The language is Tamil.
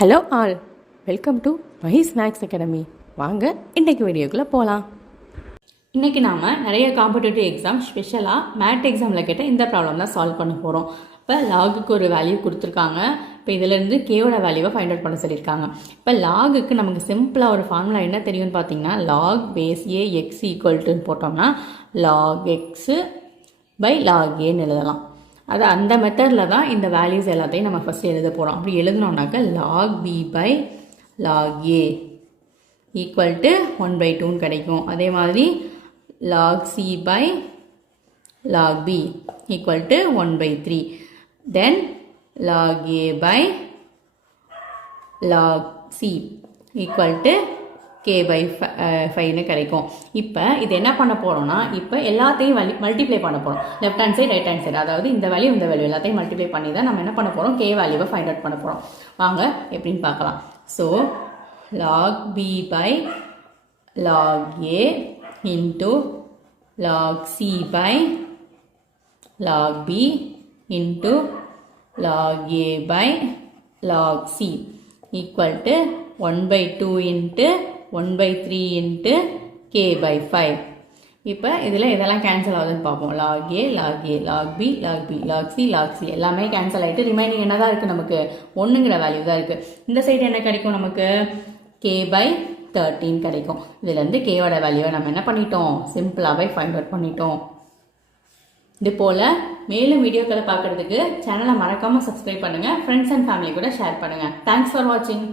Hello all, welcome to Mahi snacks academy. வாங்க இன்றைக்கு வீடியோக்குள்ளே போகலாம். இன்றைக்கி நாம் நிறைய காம்படிட்டிவ் எக்ஸாம், ஸ்பெஷலாக மேட் எக்ஸாமில் கேட்ட இந்த ப்ராப்ளம் தான் சால்வ் பண்ண போகிறோம். இப்போ லாகுக்கு ஒரு வேல்யூ கொடுத்துருக்காங்க. இப்போ இதிலேருந்து கேவோட வேல்யூவை ஃபைண்ட் அவுட் பண்ண சொல்லியிருக்காங்க. இப்போ லாகுக்கு நமக்கு சிம்பிளாக ஒரு ஃபார்முலா என்ன தெரியும்னு பார்த்தீங்கன்னா, லாக் பேஸ் ஏ எக்ஸ் ஈக்குவல்ட்டுன்னு போட்டோம்னா லாக் எக்ஸு பை லாக் ஏன்னு எழுதலாம். அது அந்த மெத்தடில் தான் இந்த வேல்யூஸ் எல்லாத்தையும் நம்ம ஃபஸ்ட்டு எழுத போகிறோம். அப்படி எழுதினோம்னாக்க log B by log A equal to 1/2ன்னு கிடைக்கும். அதே மாதிரி log C by log B equal to 1/3. Then log A by log C equal to k/5ன்னு கிடைக்கும். இப்போ இது என்ன பண்ண போகிறோம்னா, இப்போ எல்லாத்தையும் மல்டிப்ளை பண்ண போகிறோம். Left hand side, right hand side, அதாவது இந்த வேல்யூ இந்த வேல்யூ எல்லாத்தையும் மல்டிப்ளை பண்ணி தான் நம்ம என்ன பண்ண போகிறோம், கே வேல்யூவை ஃபைண்ட் அவுட் பண்ண போகிறோம். வாங்க எப்படின்னு பார்க்கலாம். So log B by log A into log C by log B into log A by log C equal to 1/2 into 1/3 into k/5. இப்போ இதில் இதெல்லாம் கேன்சல் ஆகுதுன்னு பார்ப்போம். Log A log A log B log B log C log C எல்லாமே கேன்சல் ஆகிட்டு ரிமைனிங் என்ன தான் இருக்குது, நமக்கு 1ங்கிற வேல்யூ தான் இருக்குது. இந்த சைடு என்ன கிடைக்கும், நமக்கு k/13 கிடைக்கும். இதுலேருந்து கேவோட வேல்யூவை நம்ம என்ன பண்ணிட்டோம், சிம்பிளாகவே ஃபைண்ட் அவுட் பண்ணிட்டோம். இது போல் மேலும் வீடியோக்களை பார்க்குறதுக்கு சேனலை மறக்காமல் சப்ஸ்கிரைப் பண்ணுங்கள். ஃப்ரெண்ட்ஸ் அண்ட் ஃபேமிலி கூட ஷேர் பண்ணுங்கள். தேங்க்ஸ் ஃபார் வாட்சிங்.